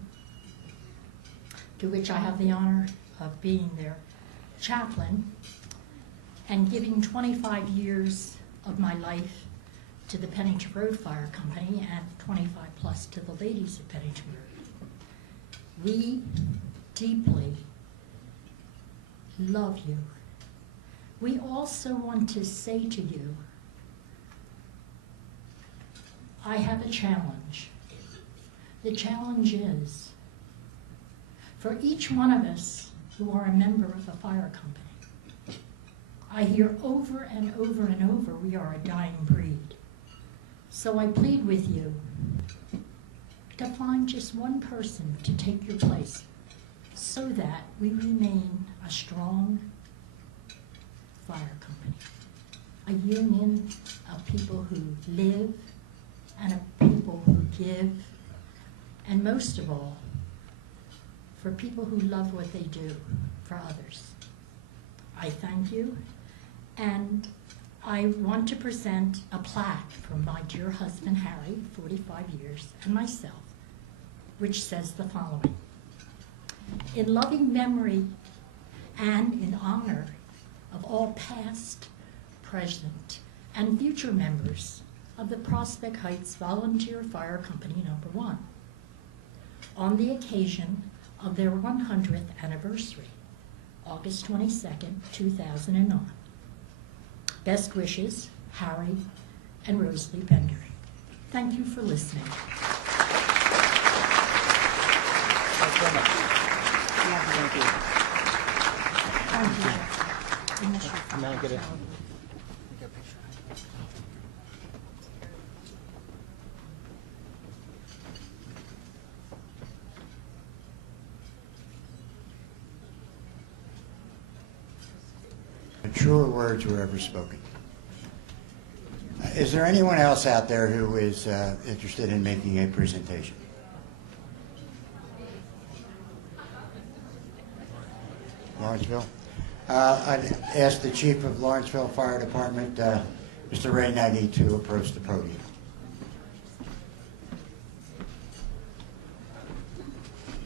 to which I have the honor of being their chaplain, and giving 25 years of my life to the Pennington Road Fire Company and 25 plus to the ladies of Pennington Road. We deeply love you. We also want to say to you, I have a challenge. The challenge is, for each one of us who are a member of a fire company, I hear over and over and over, we are a dying breed. So I plead with you to find just one person to take your place so that we remain a strong fire company, a union of people who live and of people who give, and most of all, for people who love what they do for others. I thank you. And I want to present a plaque from my dear husband, Harry, 45 years, and myself, which says the following. In loving memory and in honor of all past, present, and future members of the Prospect Heights Volunteer Fire Company No. 1, on the occasion of their 100th anniversary, August 22nd, 2009. Best wishes, Harry and Rosalie Bender. Thank you for listening. Thanks very much. Thank you. Thank you. May I get a picture? Truer words were ever spoken. Is there anyone else out there who is interested in making a presentation? Lawrenceville? I'd ask the Chief of Lawrenceville Fire Department, Mr. Ray Nagy, to approach the podium.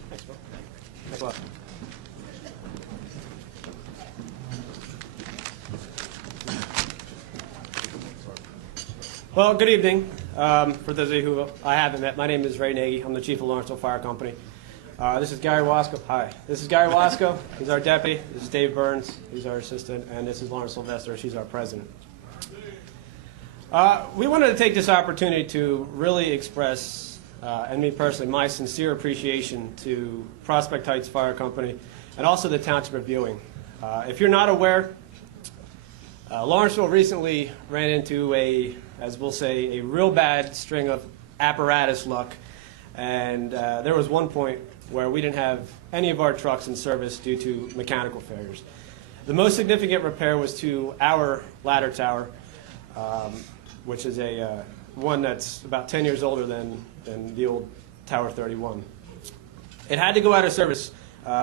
Thanks, Bill. Thanks a lot. Well, good evening. For those of you who I haven't met, my name is Ray Nagy. I'm the Chief of Lawrenceville Fire Company. This is Gary Wasco. Hi. This is Gary Wasco. He's our deputy. This is Dave Burns. He's our assistant. And this is Lauren Sylvester. She's our president. We wanted to take this opportunity to really express, and me personally, my sincere appreciation to Prospect Heights Fire Company and also the Township of Ewing. If you're not aware, Lawrenceville recently ran into as we'll say, a real bad string of apparatus luck. And there was one point where we didn't have any of our trucks in service due to mechanical failures. The most significant repair was to our ladder tower, which is a one that's about 10 years older than the old Tower 31. It had to go out of service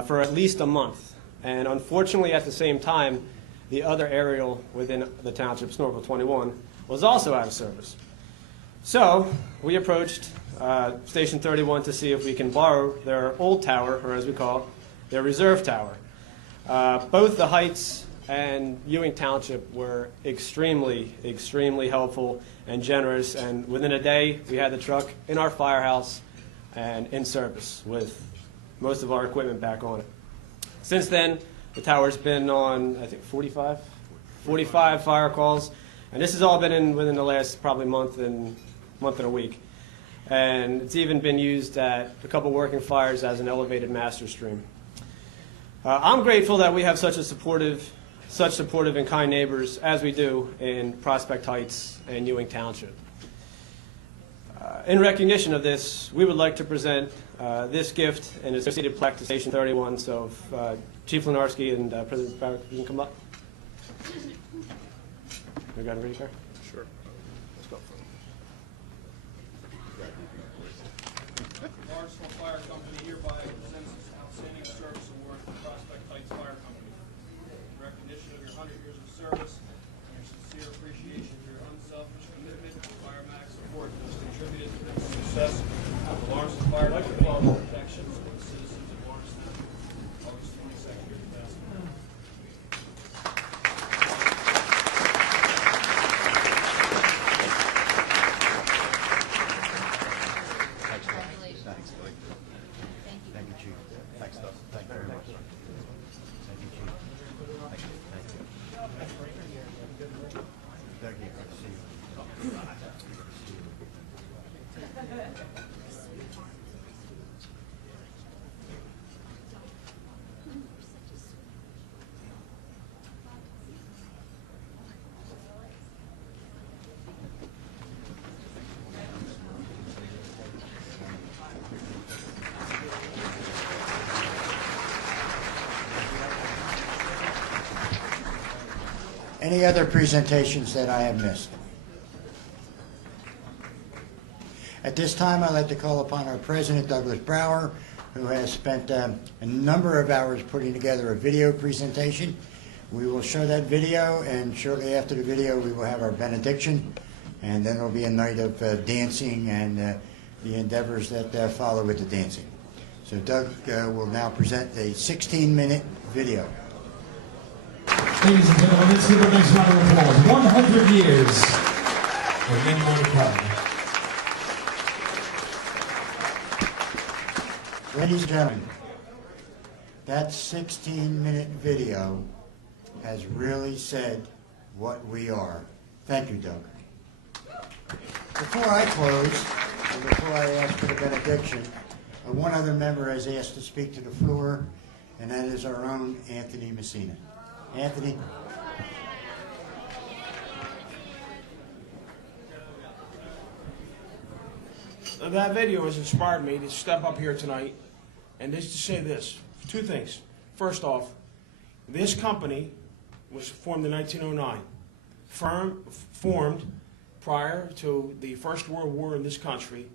for at least a month, and unfortunately at the same time, the other aerial within the township, Snorkel 21, was also out of service. So we approached Station 31 to see if we can borrow their old tower, or as we call it, their reserve tower. Both the Heights and Ewing Township were extremely, extremely helpful and generous, and within a day we had the truck in our firehouse and in service with most of our equipment back on it. Since then, the tower's been on, I think, 45 fire calls, and this has all been within the last probably month and a week. And it's even been used at a couple working fires as an elevated master stream. I'm grateful that we have such supportive and kind neighbors as we do in Prospect Heights and Ewing Township. In recognition of this, we would like to present this gift and associated plaque to Station 31. So if Chief Lenarski and President Barrett, you can come up. We got it ready, Claire? Sure. Let's go. Lawrenceville Fire Company hereby presents its Outstanding Service Award to Prospect Heights Fire Company. In recognition of your 100 years of service and your sincere appreciation for your unselfish commitment to Firemax support that has contributed to the success of the Lawrenceville Fire Company and protections for the citizens of Lawrenceville. August 22nd, 2009. Thank you, Chief. Thanks, Doug. Thank you very much. Thank you, Chief. Thank you. Thank you. Doug, good to see you. Any other presentations that I have missed? At this time, I'd like to call upon our president, Douglas Brower, who has spent a number of hours putting together a video presentation. We will show that video, and shortly after the video, we will have our benediction, and then there will be a night of dancing and the endeavors that follow with the dancing. So Doug will now present a 16-minute video. Ladies and gentlemen, let's give a nice round of applause. 100 years of many more to come. Ladies and gentlemen, that 16-minute video has really said what we are. Thank you, Doug. Before I close, and before I ask for the benediction, one other member has asked to speak to the floor, and that is our own Anthony Messina. Anthony. That video has inspired me to step up here tonight and just to say this. Two things. First off, this company was formed in 1909. Formed prior to the First World War in this country,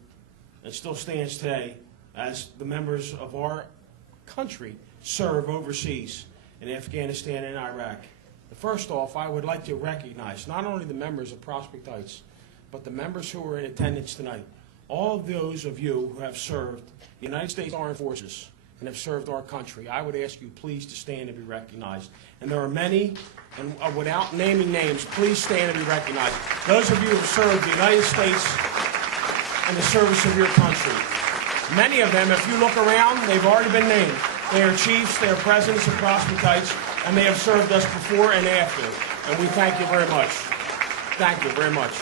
and still stands today as the members of our country serve overseas in Afghanistan and Iraq. First off, I would like to recognize not only the members of Prospect Heights, but the members who are in attendance tonight. All of those of you who have served the United States Armed Forces and have served our country, I would ask you please to stand and be recognized. And there are many, and without naming names, please stand and be recognized. Those of you who have served the United States in the service of your country. Many of them, if you look around, they've already been named. They are chiefs, they are presidents of Prospect Heights, and they have served us before and after. And we thank you very much. Thank you very much.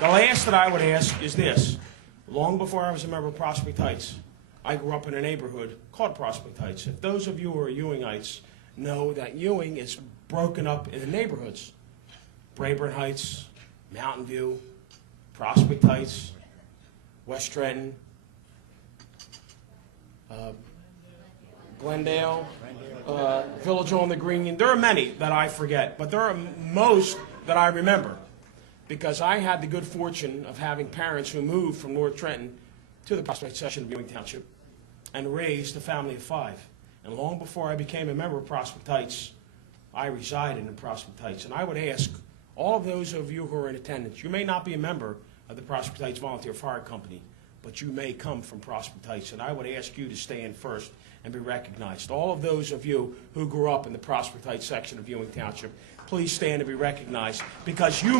The last that I would ask is this. Long before I was a member of Prospect Heights, I grew up in a neighborhood called Prospect Heights. If those of you who are Ewingites know that Ewing is broken up into neighborhoods. Braeburn Heights, Mountain View, Prospect Heights, West Trenton, Glendale, Village on the Green. There are many that I forget, but there are most that I remember. because I had the good fortune of having parents who moved from North Trenton to the Prospect section of Ewing Township and raised a family of 5. And long before I became a member of Prospect Heights, I resided in Prospect Heights. And I would ask all of those of you who are in attendance, you may not be a member of the Prospect Heights Volunteer Fire Company, but you may come from Prospect Heights. And I would ask you to stand first and be recognized. All of those of you who grew up in the Prospect Heights section of Ewing Township, please stand and be recognized, because you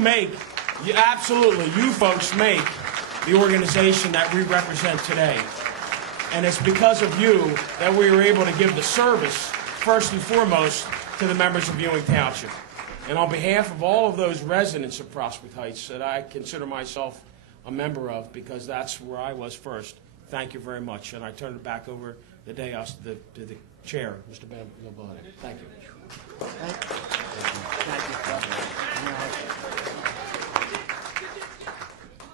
folks make the organization that we represent today. And it's because of you that we were able to give the service, first and foremost, to the members of Ewing Township. And on behalf of all of those residents of Prospect Heights that I consider myself a member of, because that's where I was first, thank you very much. And I turn it back over the dais to the chair, Mr. Bambalani. Thank you.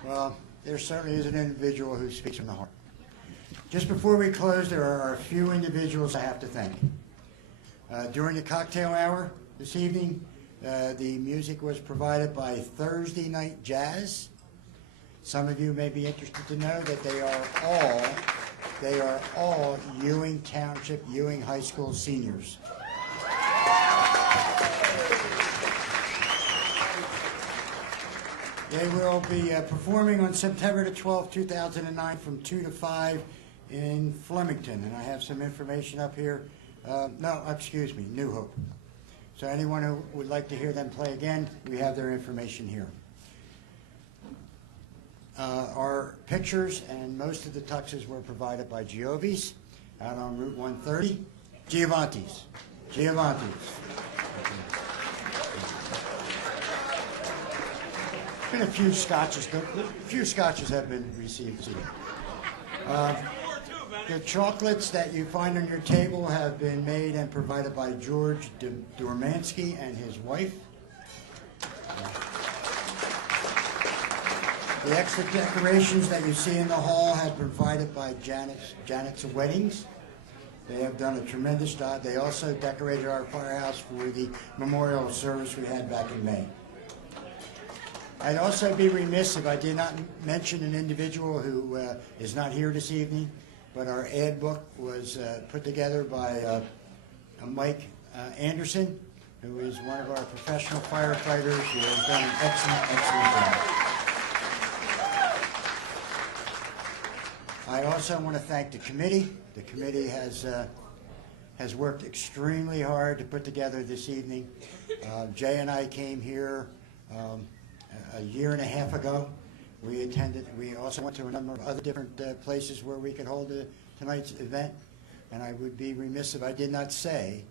Well, there certainly is an individual who speaks from the heart. Just before we close, there are a few individuals I have to thank. During the cocktail hour this evening, the music was provided by Thursday Night Jazz. Some of you may be interested to know that they are all Ewing Township, Ewing High School seniors. They will be performing on September the 12th, 2009 from 2 to 5 in Flemington. And I have some information up here. New Hope. So anyone who would like to hear them play again, we have their information here. Our pictures and most of the tuxes were provided by Giovanni's out on Route 130. Giovanni's. Been a few scotches. A few scotches have been received. The chocolates that you find on your table have been made and provided by George Dormansky and his wife. The extra decorations that you see in the hall have been provided by Janet's Weddings. They have done a tremendous job. They also decorated our firehouse for the memorial service we had back in May. I'd also be remiss if I did not mention an individual who is not here this evening, but our ad book was put together by Mike Anderson, who is one of our professional firefighters who has done an excellent job. I also want to thank the committee. The committee has worked extremely hard to put together this evening. Jay and I came here a year and a half ago. We also went to a number of other different places where we could hold tonight's event. And I would be remiss if I did not say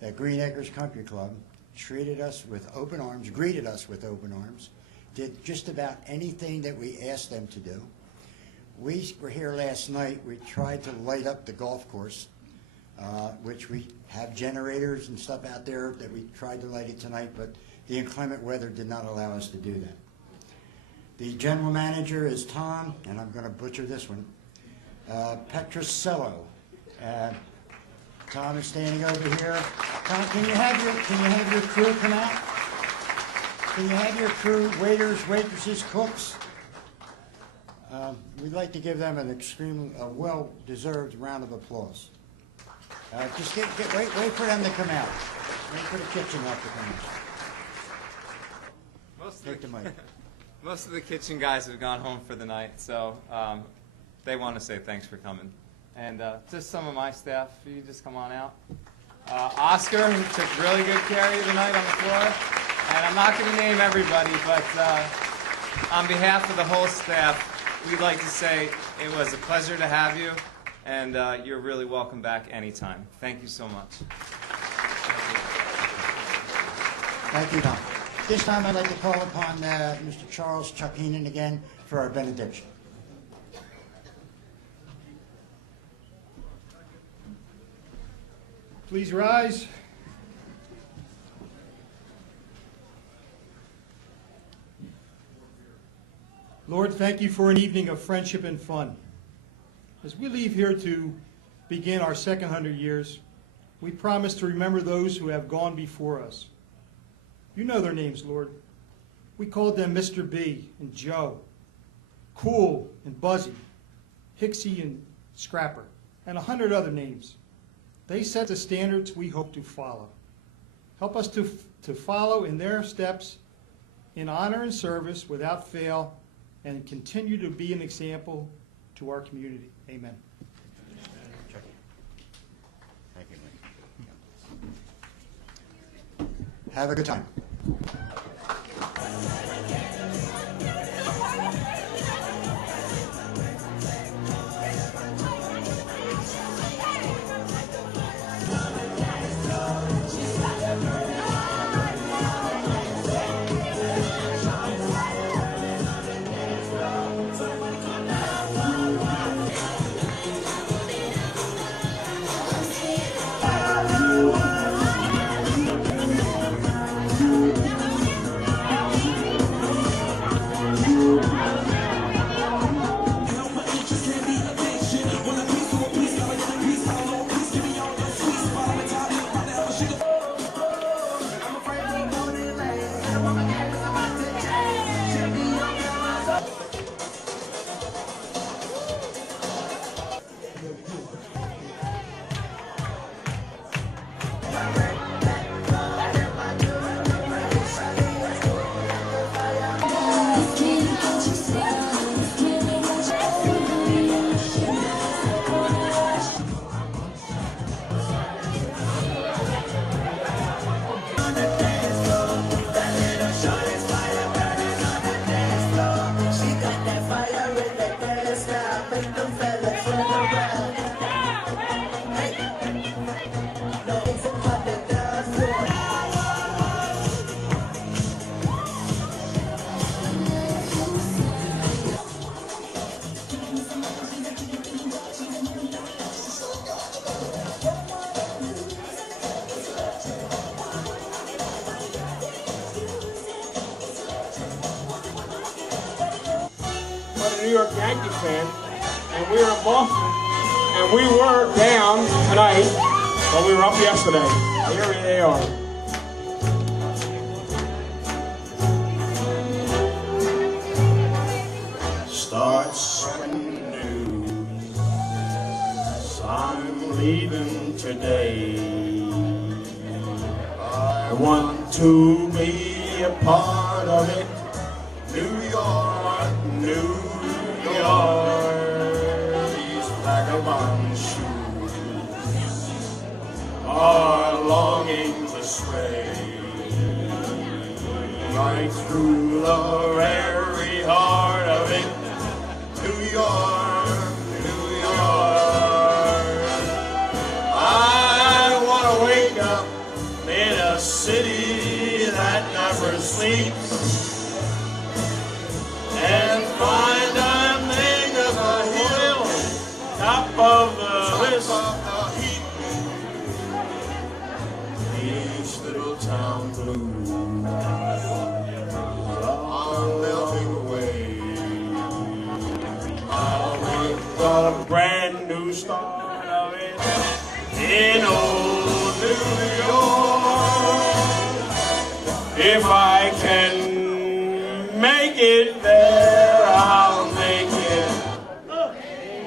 that Greenacres Country Club treated us with open arms, greeted us with open arms, did just about anything that we asked them to do. We were here last night. We tried to light up the golf course, which we have generators and stuff out there that we tried to light it tonight, but the inclement weather did not allow us to do that. The general manager is Tom, and I'm going to butcher this one, Petrosello. Tom is standing over here. Tom, can you have your crew come out? Can you have your crew, waiters, waitresses, cooks? We'd like to give them an extremely well-deserved round of applause. Just wait for them to come out. Wait for the kitchen help to come out. Take the mic. Most of the kitchen guys have gone home for the night, so they want to say thanks for coming. And just some of my staff, you just come on out. Oscar, who took really good care of you tonight on the floor. And I'm not going to name everybody, but on behalf of the whole staff, we'd like to say it was a pleasure to have you, and you're really welcome back anytime. Thank you so much. Thank you, Tom. This time I'd like to call upon Mr. Charles Chuck Heenan again for our benediction. Please rise. Lord, thank you for an evening of friendship and fun. As we leave here to begin our second 100 years, we promise to remember those who have gone before us. You know their names, Lord. We called them Mr. B and Joe, Cool and Buzzy, Hixie and Scrapper, and 100 other names. They set the standards we hope to follow. Help us to follow in their steps in honor and service without fail, and continue to be an example to our community. Amen. Thank you. Have a good time. New York Yankee fan, and we were in Boston, and we were down tonight, but we were up yesterday. Here they are. Starts new. I'm leaving today. I want to be a part of it. New York, New these vagabond shoes are longing to stray right through the very heart of it. New York, New York. I want to wake up in a city that never sleeps and find I'm king of the hill, top of the list. These little town blues are melting away. I'll make a brand new start of it in old New York. If I can make it there, I'll make it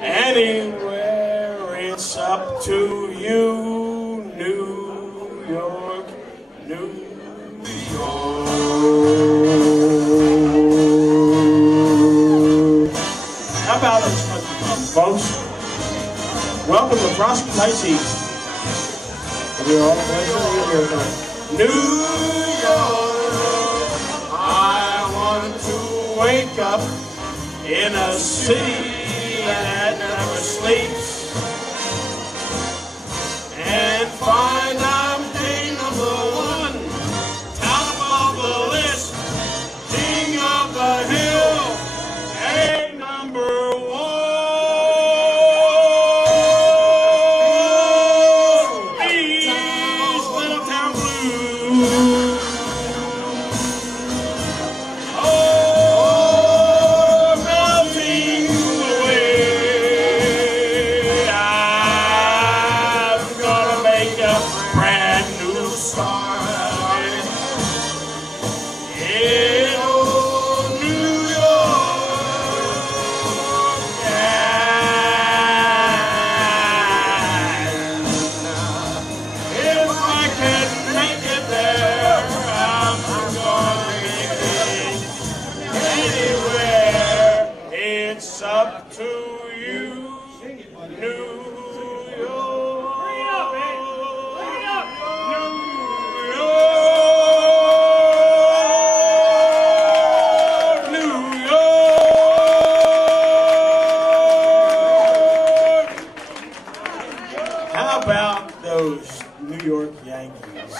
anywhere. It's up to you, New York, New York. How about it, folks? Welcome to Prospect Heights East. We're all pleasure to be here tonight. New York. I want to wake up in a city that never sleeps and find I'm king number one, top of the list, king of the hill, a number one. These little town blues. up to you, New York. Bring it up, man. Bring it up. New York. New York. How about those New York Yankees?